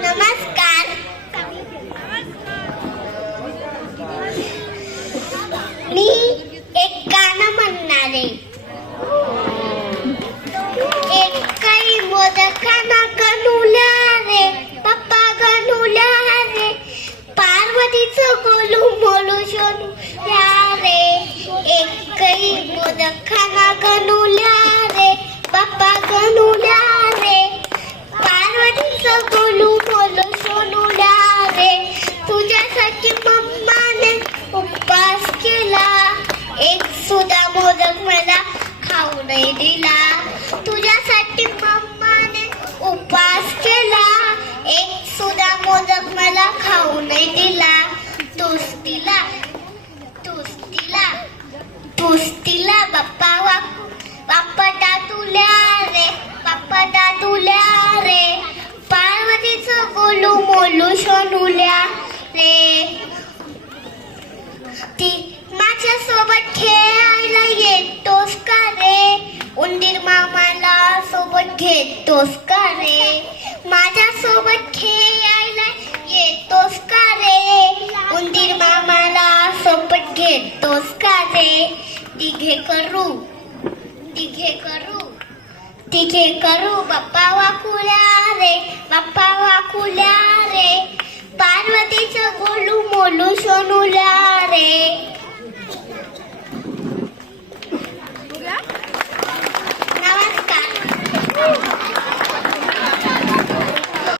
नमस्कार. मी एक गाणं म्हणणार आहे. एक काही मोदकाना गणुल्या रे पप्पा गणुल्या रे पार्वतीचं गोलू मोलू शोनू या रे एक काही मोदकाना गणुल्या रे पप्पा गणुल्या रे पार्वतीचं गोलू मोलू सोनूला रे तुझ्यासाठी मम्माने उपवास केला पुस्तीला बाप्पा वाकू बाप्पा दादुल्या रे बाप्पा दादुल्या रे. पार्वतीचं गोलू मोलू सोनूल्या रे. ती माझ्या सोबत खेळायला येतोस का रे? उंदीर मामाला सोबत घेतोस का रे? माझ्या सोबत खेळायला दिघे करू तिघे करू तिघे करू बाप्पा वाकुल्या रे बाप्पा वाकुल्या रे पार्वतीचं गोलू मोलू सोनूल्या